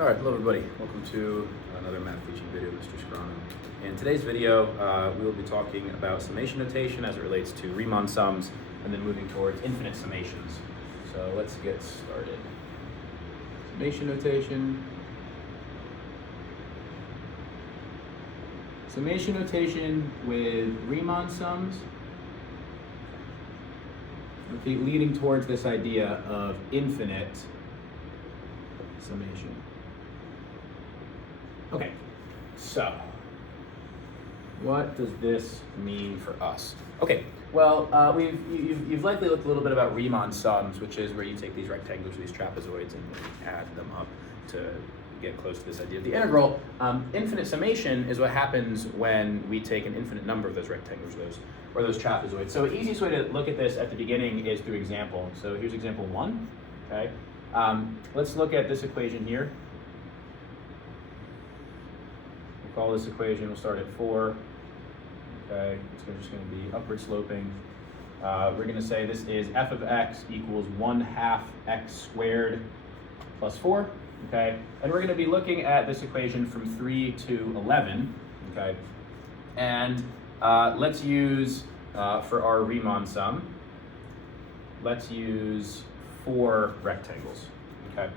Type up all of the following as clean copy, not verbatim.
All right, hello everybody. Welcome to another math teaching video, Mr. Scriano. In today's video, we will be talking about summation notation as it relates to Riemann sums, and then moving towards infinite summations. So let's get started. Summation notation. Summation notation with Riemann sums, leading towards this idea of infinite summation. Okay, so what does this mean for us? Okay, well, you've likely looked a little bit about Riemann sums, which is where you take these rectangles or these trapezoids and add them up to get close to this idea of the integral. Infinite summation is what happens when we take an infinite number of those rectangles or those trapezoids. So the easiest way to look at this at the beginning is through example. So here's example 1, okay? Let's look at this equation here. We'll call this equation, we'll start at 4. Okay, it's just going to be upward sloping. We're going to say this is f of x equals 1/2 x squared plus 4. Okay, and we're going to be looking at this equation from 3 to 11. Okay, and let's use, for our Riemann sum, let's use 4 rectangles. Okay,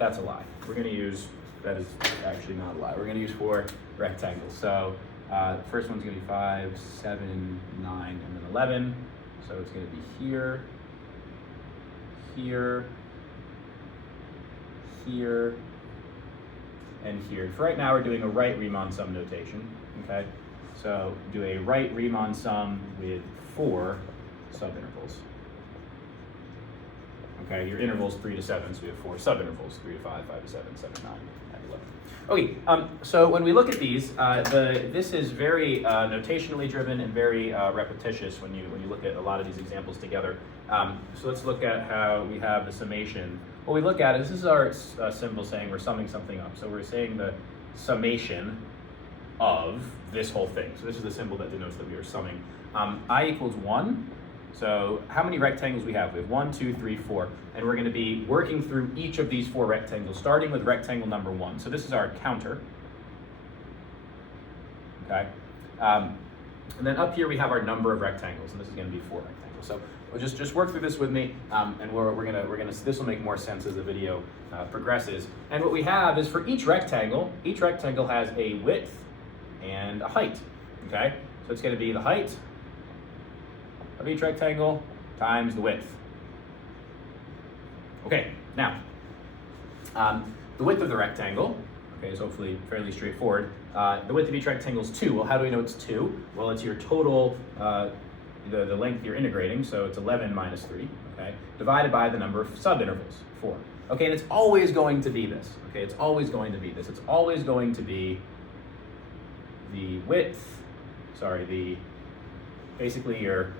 that's a lie. We're going to use, that is actually not a lie. We're going to use 4 rectangles. So the first one's going to be 5, 7, 9, and then 11. So it's going to be here, here, here, and here. For right now, we're doing a right Riemann sum notation. Okay, so do a right Riemann sum with 4 subintervals. Okay, your interval's 3 to 7, so we have 4 subintervals: 3 to 5, 5 to 7, 7 to 9, and 11. Okay, so when we look at these, this is very notationally driven and very repetitious when you look at a lot of these examples together. So let's look at how we have the summation. What we look at is, this is our symbol saying we're summing something up. So we're saying the summation of this whole thing. So this is the symbol that denotes that we are summing. I equals 1. So how many rectangles we have? We have 1, 2, 3, 4. And we're going to be working through each of these 4 rectangles, starting with rectangle number 1. So this is our counter. Okay. And then up here we have our number of rectangles, and this is going to be 4 rectangles. So we'll just work through this with me, and we're gonna this will make more sense as the video progresses. And what we have is, for each rectangle has a width and a height. Okay. So it's going to be the height of each rectangle times the width. Okay, now, the width of the rectangle, okay, is hopefully fairly straightforward. The width of each rectangle is 2. Well, how do we know it's 2? Well, it's your total, the length you're integrating, so it's 11 minus 3, okay, divided by the number of subintervals, 4. Okay, and it's always going to be this, okay, it's always going to be this. It's always going to be the width, basically your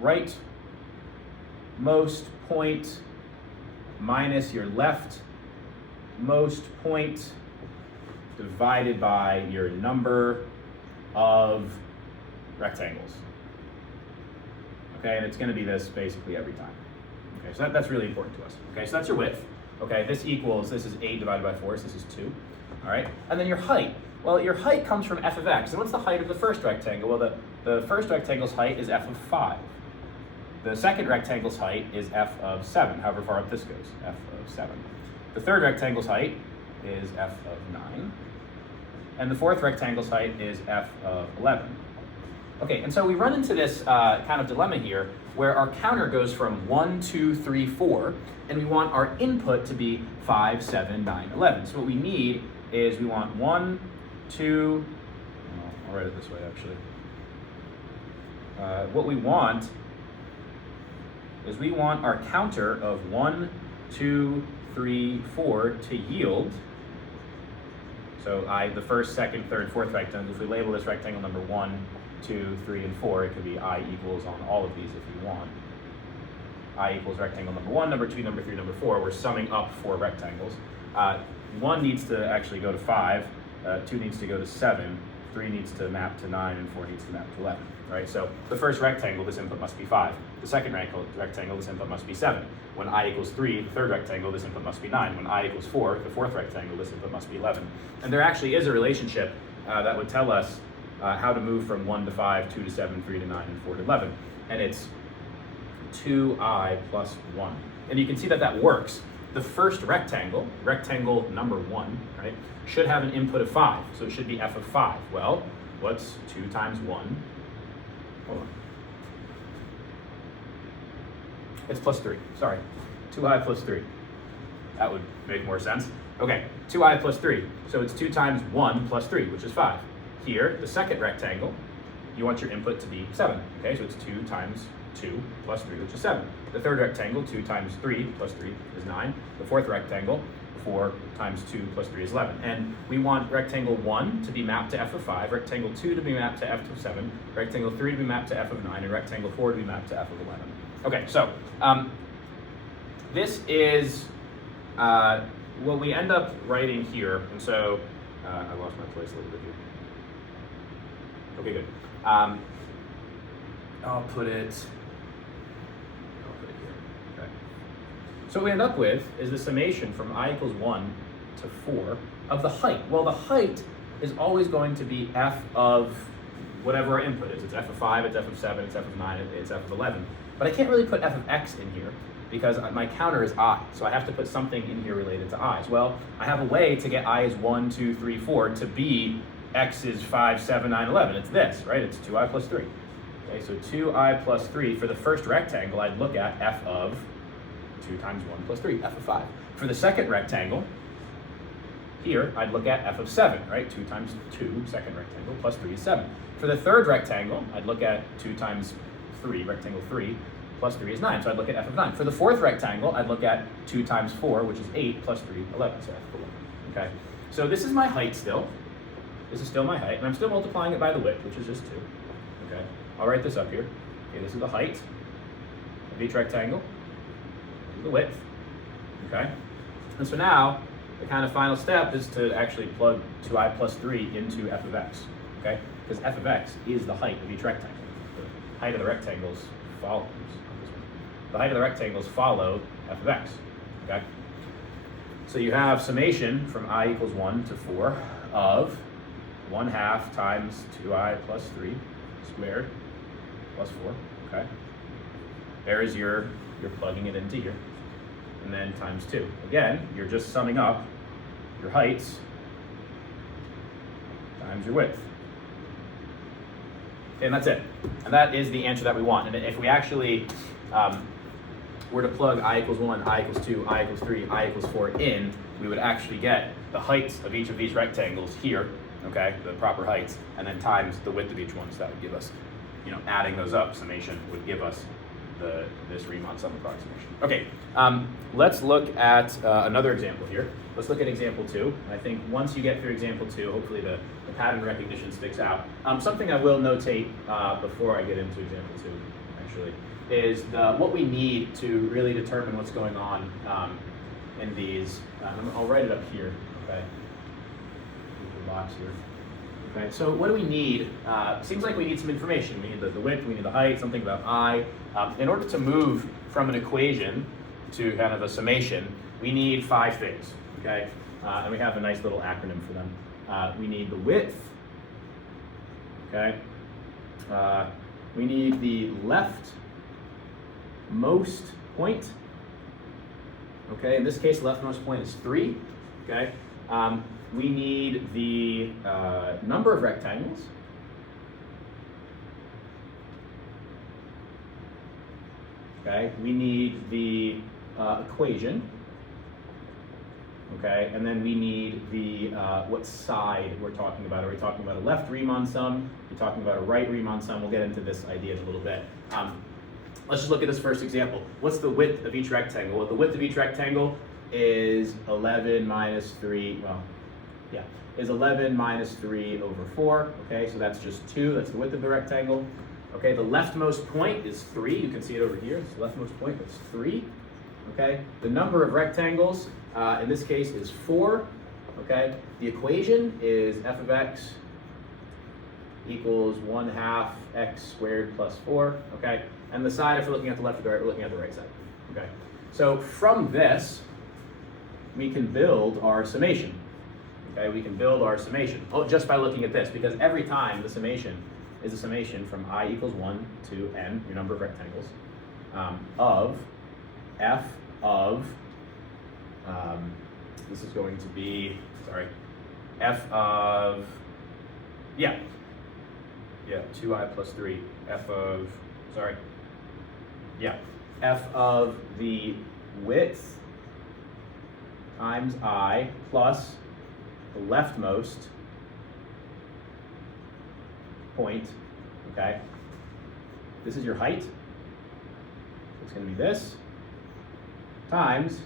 right most point minus your left most point divided by your number of rectangles. Okay, and it's going to be this basically every time. Okay, so that's really important to us. Okay, so that's your width. Okay, this is 8 divided by 4, so this is 2. All right, and then your height. Well, your height comes from f of x. And what's the height of the first rectangle? Well, the first rectangle's height is f of 5. The second rectangle's height is f of 7, however far up this goes, f of 7. The third rectangle's height is f of 9. And the fourth rectangle's height is f of 11. Okay, and so we run into this kind of dilemma here, where our counter goes from 1, 2, 3, 4, and we want our input to be 5, 7, 9, 11. So what we need is, we want 1, 2, I'll write it this way actually. What we want is, we want our counter of 1, 2, 3, 4 to yield. So the first, second, third, fourth rectangle, if we label this rectangle number 1, 2, 3, and 4, it could be I equals on all of these if you want. I equals rectangle number 1, number 2, number 3, number 4. We're summing up 4 rectangles. 1 needs to actually go to 5, 2 needs to go to 7, 3 needs to map to 9, and 4 needs to map to 11. right? So the first rectangle, this input must be 5. The second rectangle, this input must be 7. When I equals 3, the third rectangle, this input must be 9. When I equals 4, the fourth rectangle, this input must be 11. And there actually is a relationship that would tell us how to move from 1 to 5, 2 to 7, 3 to 9, and 4 to 11. And it's 2i plus 1. And you can see that that works. The first rectangle, rectangle number 1, right, should have an input of 5. So it should be f of 5. Well, what's 2 times 1? Hold on. It's plus 3. Sorry. 2i plus 3. That would make more sense. Okay, 2i plus 3. So it's 2 times 1 plus 3, which is 5. Here, the second rectangle, you want your input to be 7. Okay, so it's 2 times 2 plus 3, which is 7. The third rectangle, 2 times 3 plus 3 is 9. The fourth rectangle, 4 times 2 plus 3 is 11. And we want rectangle 1 to be mapped to f of 5, rectangle 2 to be mapped to f of 7, rectangle 3 to be mapped to f of 9, and rectangle 4 to be mapped to f of 11. Okay, so this is what we end up writing here. And so I lost my place a little bit here. Okay, good. I'll put it here. Okay. So what we end up with is the summation from I equals 1 to 4 of the height. Well, the height is always going to be f of whatever our input is. It's f of 5, it's f of 7, it's f of 9, it's f of 11. But I can't really put f of x in here because my counter is I. So I have to put something in here related to i's. Well, I have a way to get I is 1, 2, 3, 4 to be x is 5, 7, 9, 11. It's this, right? It's 2i plus 3. Okay, so 2i plus 3. For the first rectangle, I'd look at f of 2 times 1 plus 3, f of 5. For the second rectangle, here, I'd look at f of 7, right? 2 times 2, second rectangle, plus 3 is 7. For the third rectangle, I'd look at 2 times 3, rectangle 3, plus 3 is 9, so I'd look at f of 9. For the fourth rectangle, I'd look at 2 times 4, which is 8, plus 3, 11, so f of 11. Okay, so this is my height still. This is still my height, and I'm still multiplying it by the width, which is just 2. Okay, I'll write this up here. Okay, this is the height of each rectangle. This is the width. Okay, and so now the kind of final step is to actually plug 2i plus 3 into f of x. Okay, because f of x is the height of each rectangle. The height of the rectangles follows. The height of the rectangles follow f of x. Okay, so you have summation from I equals 1 to 4 of 1/2 times 2i plus 3 squared plus 4. Okay, there is you're plugging it into here, and then times 2. Again, you're just summing up your heights times your width. Okay, and that's it. And that is the answer that we want. And if we actually were to plug I equals 1, I equals 2, I equals 3, I equals 4 in, we would actually get the heights of each of these rectangles here, okay, the proper heights, and then times the width of each one. So that would give us, adding those up, summation would give us this Riemann sum approximation. Okay, let's look at another example here. Let's look at example 2. I think once you get through example 2, hopefully the pattern recognition sticks out. Something I will notate before I get into example 2, actually, is what we need to really determine what's going on in these. I'll write it up here, okay? The box here. Okay, so what do we need? Seems like we need some information. We need the width, we need the height, something about I. In order to move from an equation to kind of a summation, we need 5 things, okay? And we have a nice little acronym for them. We need the width, okay? We need the leftmost point, okay? In this case, the leftmost point is 3, okay? We need the number of rectangles. Okay, we need the equation. Okay, and then we need the what side we're talking about. Are we talking about a left Riemann sum? Are we talking about a right Riemann sum? We'll get into this idea in a little bit. Let's just look at this first example. What's the width of each rectangle? Well, the width of each rectangle is 11 minus 3, is 11 minus 3 over 4. Okay, so that's just 2. That's the width of the rectangle. Okay, the leftmost point is 3. You can see it over here. It's the leftmost point. That's 3. Okay, the number of rectangles in this case is 4. Okay, the equation is f of x equals 1/2 x squared plus 4, okay? And the side, if we're looking at the left or the right, we're looking at the right side, okay? So from this, we can build our summation, okay? We can build our summation just by looking at this, because every time the summation is a summation from I equals 1 to n, your number of rectangles, of f of, this is going to be, f of, 2i plus 3, f of the width times I plus the leftmost point, okay? This is your height, so it's going to be this times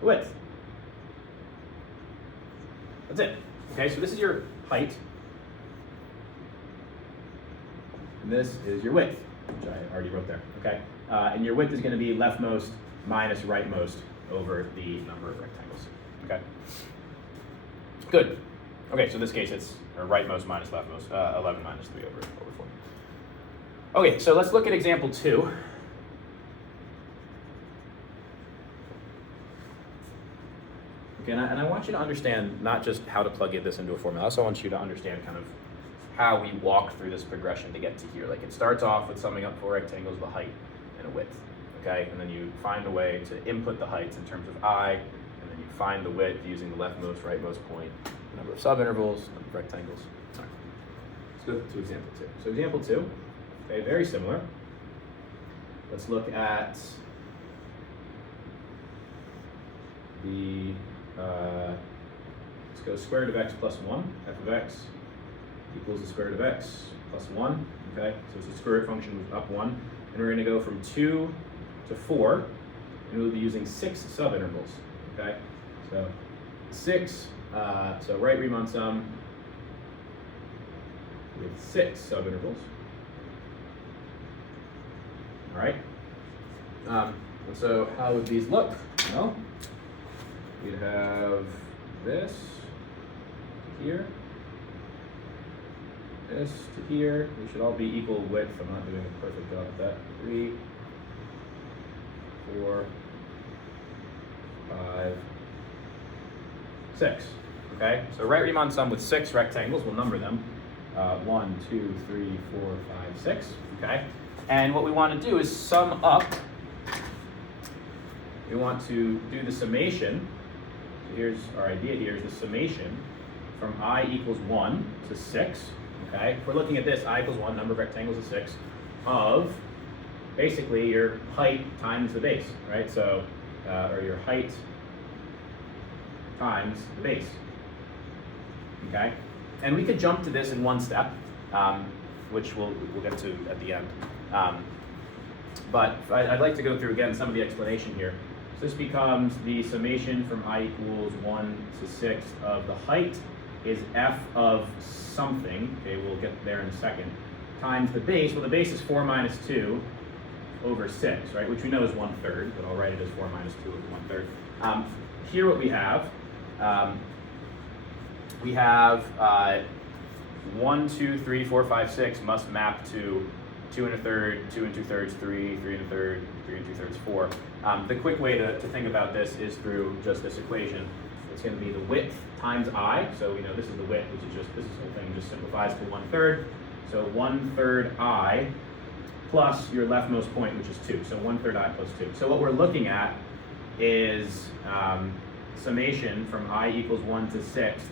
the width. That's it, okay? So this is your height, and this is your width, which I already wrote there, okay? And your width is going to be leftmost minus rightmost over the number of rectangles, okay? Good. Okay, so in this case it's rightmost minus leftmost, 11 minus 3 over 4. Okay, so let's look at example 2. Okay, and I want you to understand not just how to plug this into a formula, I also want you to understand kind of how we walk through this progression to get to here. Like it starts off with summing up 4 rectangles with a height and a width, okay? And then you find a way to input the heights in terms of I, and then you find the width using the leftmost, rightmost point, number of subintervals, number of rectangles. All right. Let's go to example 2. So example 2, okay, very similar. Let's look at the, let's go square root of x plus 1, f of x equals the square root of x plus 1, okay? So it's a square root function with up 1, and we're going to go from 2 to 4, and we'll be using 6 subintervals, okay? So 6, so write Riemann sum with 6 subintervals. All right. And so how would these look? Well, we'd have this here, this to here. They should all be equal width. I'm not doing a perfect job of that. 3, 4, 5, 6. Okay, so write Riemann sum with 6 rectangles. We'll number them. 1, 2, 3, 4, 5, 6. Okay, and what we want to do is sum up. We want to do the summation. So here's our idea here is the summation from I equals 1 to 6. Okay, if we're looking at this, I equals 1, number of rectangles is 6, of basically your height times the base, right? So, or your height times the base. Okay, and we could jump to this in one step, which we'll get to at the end. But I'd like to go through again some of the explanation here. So this becomes the summation from I equals 1 to 6 of the height is f of something, okay, we'll get there in a second, times the base. Well, the base is 4 minus 2 over 6, right, which we know is 1/3, but I'll write it as 4 minus 2 over 1/3. Here what we have 1, 2, 3, 4, 5, 6 must map to 2 1/3, 2 2/3, 3, 3 1/3, 3 2/3, 4. The quick way to think about this is through just this equation. It's going to be the width times I, so we know this is the width, which is just, this whole thing just simplifies to 1/3. So 1/3 I plus your leftmost point, which is 2. So 1/3 I plus 2. So what we're looking at is summation from I equals 1 to 6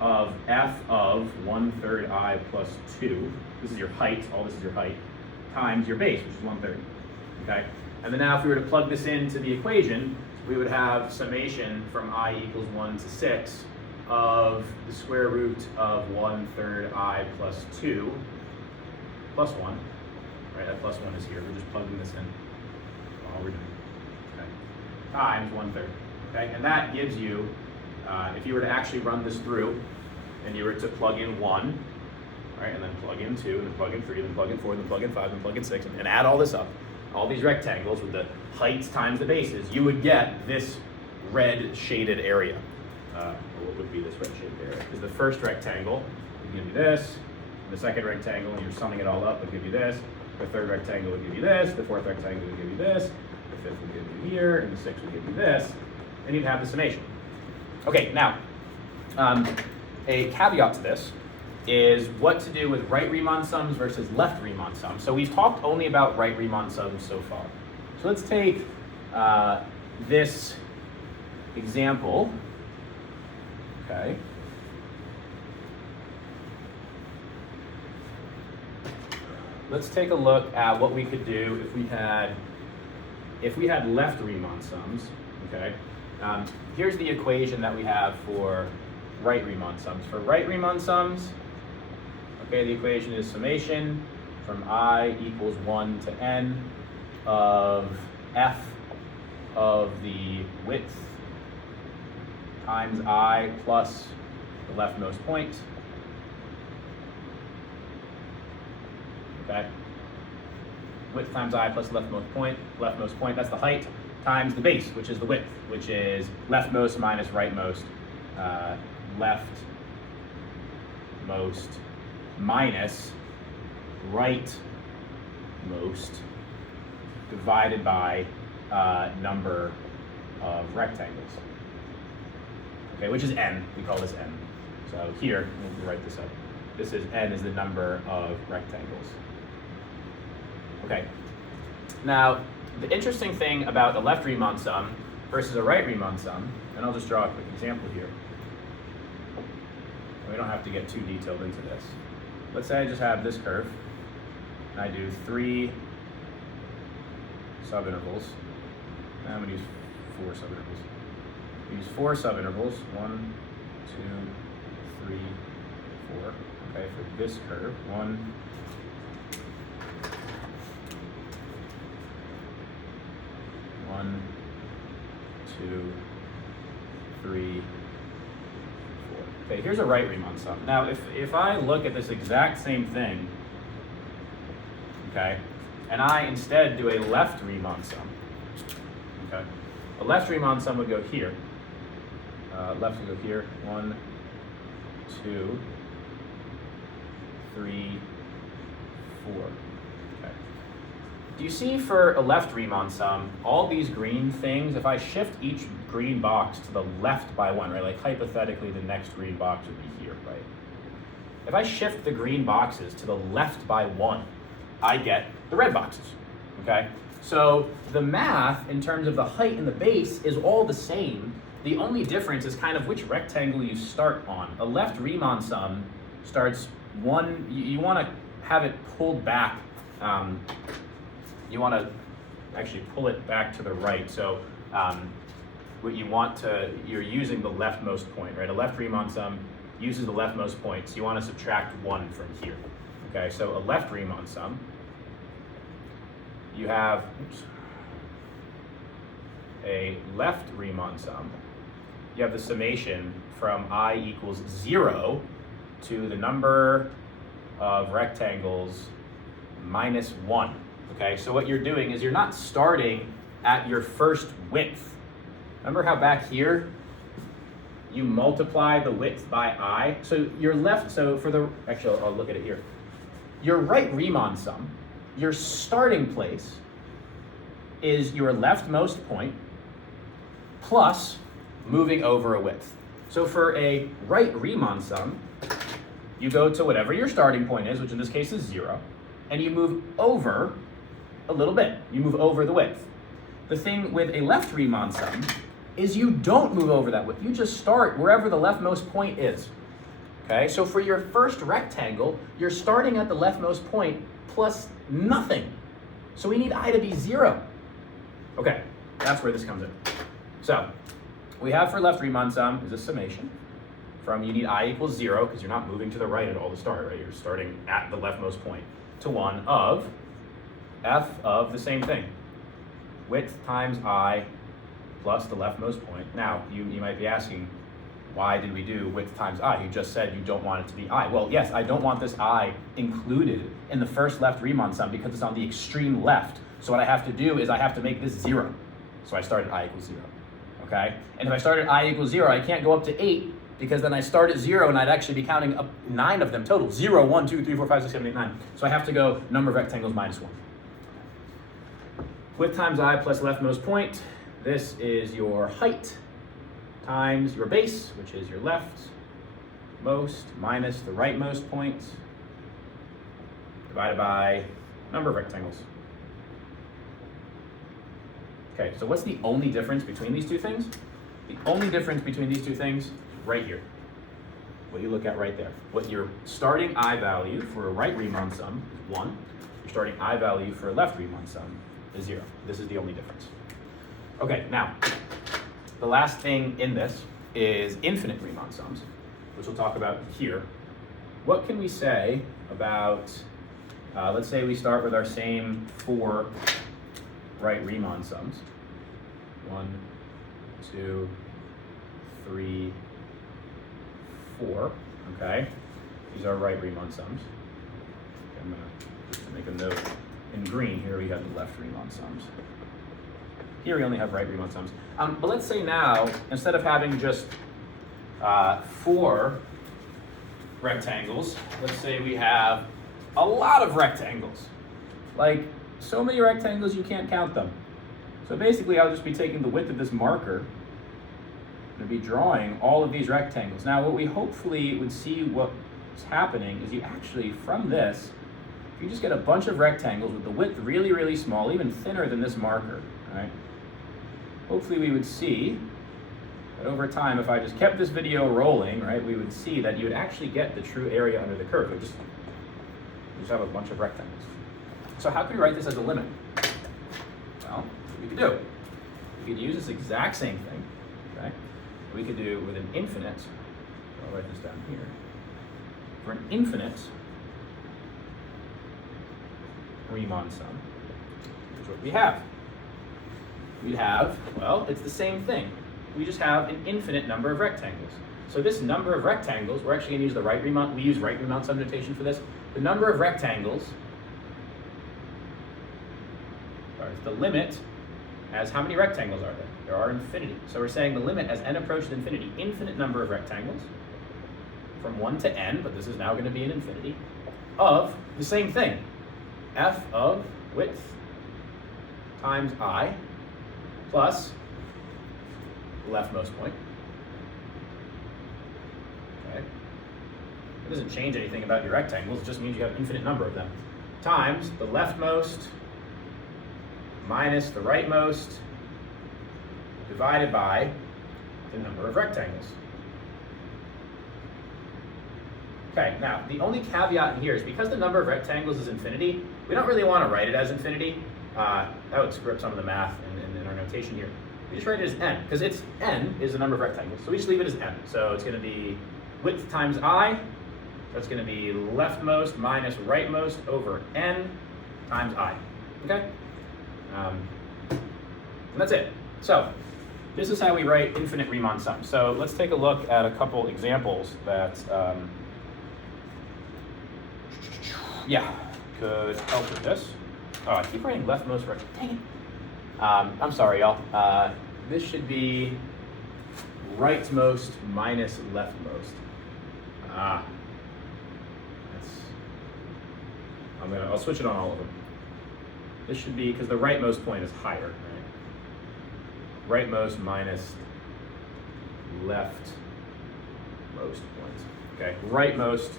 of f of 1/3 I plus 2. This is your height, all this is your height, times your base, which is 1/3. Okay? And then now if we were to plug this into the equation, we would have summation from I equals 1 to 6 of the square root of 1/3 I plus 2 plus 1. Right, that plus 1 is here. We're just plugging this in. That's all we're doing. Okay. Times 1/3. Okay, and that gives you, if you were to actually run this through, and you were to plug in 1, right, and then plug in 2, and then plug in 3, then plug in 4, then plug in 5, then plug in 6, and add all this up, all these rectangles with the heights times the bases, you would get this red shaded area. Or what would be this red shaded area? Because the first rectangle is going to be this, The second rectangle, you're summing it all up, will give you this. The third rectangle will give you this. The fourth rectangle will give you this. The fifth will give you here, and the sixth will give you this. And you'd have the summation. Okay, now, a caveat to this is what to do with right Riemann sums versus left Riemann sums. So we've talked only about right Riemann sums so far. So let's take this example, okay. Let's take a look at what we could do if we had left Riemann sums, okay. Here's the equation that we have for right Riemann sums. For right Riemann sums, okay, the equation is summation from I equals 1 to n of f of the width times I plus the leftmost point. Okay. Width times I plus leftmost point, that's the height, times the base, which is the width, which is leftmost minus rightmost, leftmost minus rightmost divided by number of rectangles. Okay, which is n, we call this n. So here, we'll write this up. This is n is the number of rectangles. Okay, now the interesting thing about a left Riemann sum versus a right Riemann sum, and I'll just draw a quick example here. We don't have to get too detailed into this. Let's say I just have this curve, and I do 3 subintervals. Now I'm going to use 4 subintervals. Use 4 subintervals, 1, 2, 3, 4. Okay, for this curve, 1, 1, 2, 3, 4. Okay, here's a right Riemann sum. Now, if I look at this exact same thing, okay, and I instead do a left Riemann sum, okay, a left Riemann sum would go here. Left would go here, 1, 2, 3, 4. Okay. Do you see for a left Riemann sum, all these green things, if I shift each green box to the left by 1, right, like hypothetically the next green box would be here, right? If I shift the green boxes to the left by 1, I get the red boxes, okay? So the math in terms of the height and the base is all the same. The only difference is kind of which rectangle you start on. A left Riemann sum starts you want to have it pulled back. You want to actually pull it back to the right. So what you're using the leftmost point, right? A left Riemann sum uses the leftmost point, so you want to subtract 1 from here. Okay, so a left Riemann sum, you have a left Riemann sum. You have the summation from I equals 0 to the number of rectangles minus 1. Okay, so what you're doing is you're not starting at your first width. Remember how back here you multiply the width by I? So your left, so for the, actually I'll look at it here. Your right Riemann sum, your starting place is your leftmost point plus moving over a width. So for a right Riemann sum, you go to whatever your starting point is, which in this case is 0, and you move over a little bit. You move over the width. The thing with a left Riemann sum is you don't move over that width. You just start wherever the leftmost point is. Okay, so for your first rectangle, you're starting at the leftmost point plus nothing. So we need I to be 0. Okay, that's where this comes in. So we have for left Riemann sum is a summation from you need I equals 0 because you're not moving to the right at all to start, right? You're starting at the leftmost point to 1 of f of the same thing, width times I plus the leftmost point. Now, you might be asking, why did we do width times I? You just said you don't want it to be I. Well, yes, I don't want this I included in the first left Riemann sum because it's on the extreme left. So what I have to do is I have to make this 0. So I started I equals 0, okay? And if I started I equals 0, I can't go up to 8 because then I start at 0 and I'd actually be counting up 9 of them total. 0, 1, 2, 3, 4, 5, 6, 7, 8, 9. So I have to go number of rectangles minus 1. Width times I plus leftmost point. This is your height times your base, which is your leftmost minus the rightmost point, divided by number of rectangles. Okay, so what's the only difference between these two things? The only difference between these two things, right here. What you look at right there. What your starting I value for a right Riemann sum is 1. Your starting I value for a left Riemann sum is 0. This is the only difference. Okay, now, the last thing in this is infinite Riemann sums, which we'll talk about here. What can we say about, let's say we start with our same 4 right Riemann sums. 1, 2, 3, 4, okay? These are right Riemann sums. Okay, I'm gonna just make a note. In green, here we have the left Riemann sums. Here we only have right Riemann sums. But let's say now, instead of having just 4 rectangles, let's say we have a lot of rectangles. Like, so many rectangles you can't count them. So basically I'll just be taking the width of this marker and be drawing all of these rectangles. Now what we hopefully would see what's happening is you actually, from this, you just get a bunch of rectangles with the width really, really small, even thinner than this marker, right? Hopefully we would see that over time, if I just kept this video rolling, right, we would see that you would actually get the true area under the curve. You just have a bunch of rectangles. So how can we write this as a limit? Well, we could do. We could use this exact same thing, okay? We could do with an infinite, I'll write this down here. For an infinite Riemann sum, here's what we have. We'd have, well, it's the same thing. We just have an infinite number of rectangles. So this number of rectangles, we're actually going to use the right Riemann, we use right Riemann sum notation for this. The number of rectangles, the limit as how many rectangles are there? There are infinity. So we're saying the limit as n approaches infinity, infinite number of rectangles, from 1 to n, but this is now going to be an infinity, of the same thing. F of width times I plus leftmost point. Okay. It doesn't change anything about your rectangles, it just means you have an infinite number of them. Times the leftmost minus the rightmost divided by the number of rectangles. Okay, now the only caveat in here is because the number of rectangles is infinity, we don't really want to write it as infinity. That would screw up some of the math in our notation here. We just write it as n, because it's n is the number of rectangles. So we just leave it as n. So it's going to be width times I. That's going to be leftmost minus rightmost over n times I. Okay? And that's it. So this is how we write infinite Riemann sums. So let's take a look at a couple examples that could help with this. Oh, I keep writing leftmost right. Dang it. I'm sorry, y'all. This should be rightmost minus leftmost. I'll switch it on all of them. This should be, because the rightmost point is higher, right? Rightmost minus leftmost point. Okay, rightmost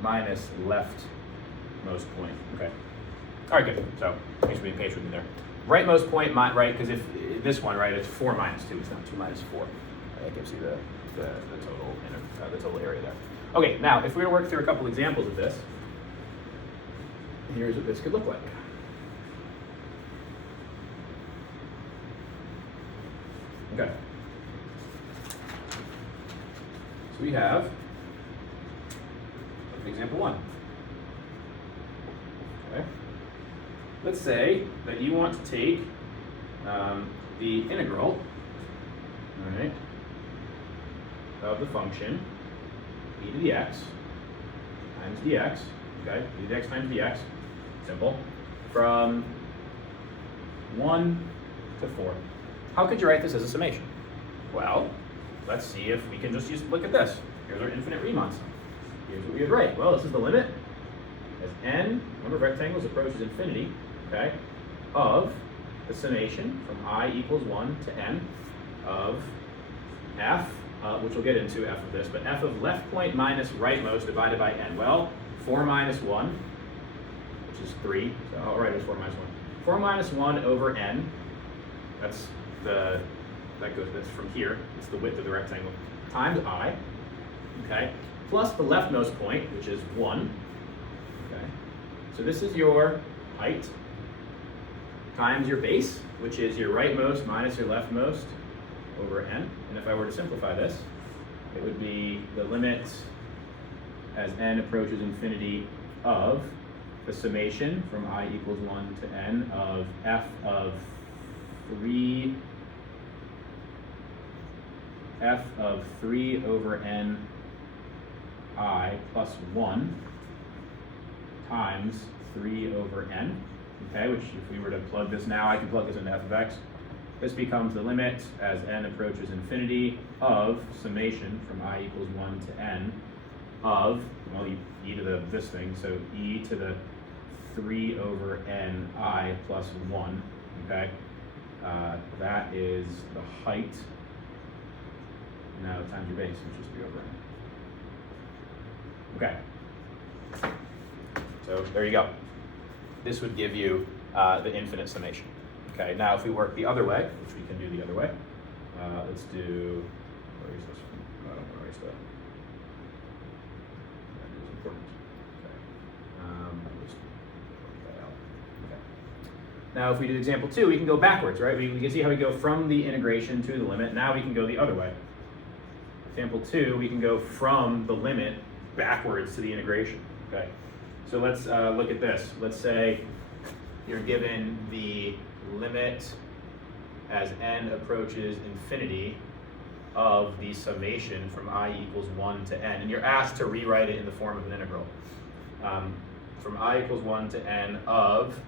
minus leftmost point. Okay. All right, good. So thanks for being patient with me there. Rightmost point, right? Because if this one, right, it's 4 minus 2. It's not 2 minus 4. That gives you the total area there. Okay, now if we were to work through a couple examples of this, here's what this could look like. Okay. So we have example 1. Okay. Let's say that you want to take the integral, all right, of the function e to the x times dx, okay, e to the x times dx, simple, from 1 to 4. how could you write this as a summation? Well, let's see if we can just look at this. Here's our infinite Riemann sum. Here's what we would write. Well, this is the limit as n, number of rectangles approaches infinity, okay, of the summation from I equals 1 to n of f, which we'll get into f of this, but f of left point minus rightmost divided by n. Well, 4 minus 1, which is 3, so I'll write it as 4 minus 1. 4 minus 1 over n, that's from here, it's the width of the rectangle, times I, okay, plus the leftmost point, which is 1, okay. So this is your height times your base, which is your rightmost minus your leftmost over n. And if I were to simplify this, it would be the limit as n approaches infinity of the summation from I equals 1 to n of f of 3 over n I plus 1 times 3 over n, okay, which if we were to plug this now, I can plug this into f of x. This becomes the limit as n approaches infinity of summation from I equals 1 to n of, well, e to the this thing, so e to the 3 over n I plus 1, okay? That is the height, now times your base, which is 3 over n. Okay, so there you go. This would give you the infinite summation. Okay, now if we work the other way, which we can do the other way, let's do, where is this from? I don't want to erase that. That is important. Okay. Just work that out. Okay. Now if we do example 2, we can go backwards, right? We can see how we go from the integration to the limit. Now we can go the other way. Example 2, we can go from the limit backwards to the integration, okay? So let's look at this. Let's say you're given the limit as n approaches infinity of the summation from I equals 1 to n, and you're asked to rewrite it in the form of an integral. From I equals 1 to n of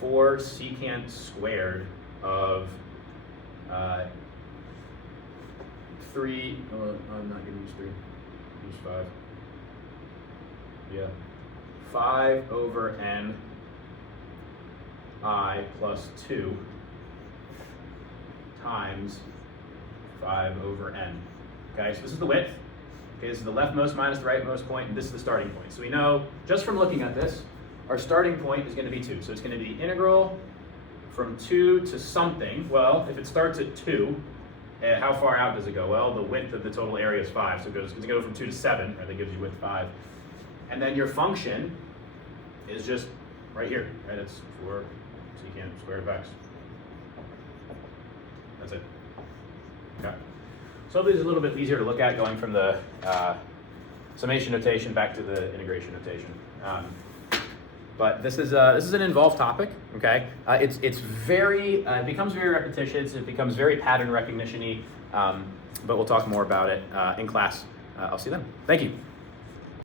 4 secant squared of 3, I'm not going to use 3, use 5. Yeah. 5 over n I plus 2 times 5 over n. Okay, so this is the width. Okay, this is the leftmost minus the rightmost point, and this is the starting point. So we know, just from looking at this, our starting point is going to be 2. So it's going to be integral from 2 to something. Well, if it starts at 2, how far out does it go? Well, the width of the total area is 5, so it's going to go from 2 to 7, right? That gives you width 5. And then your function is just right here, right? It's 4 secant squared of x. That's it. Okay. So this is a little bit easier to look at, going from the summation notation back to the integration notation. But this is an involved topic. Okay, it's very it becomes very repetitious. It becomes very pattern recognition-y. But we'll talk more about it in class. I'll see you then. Thank you.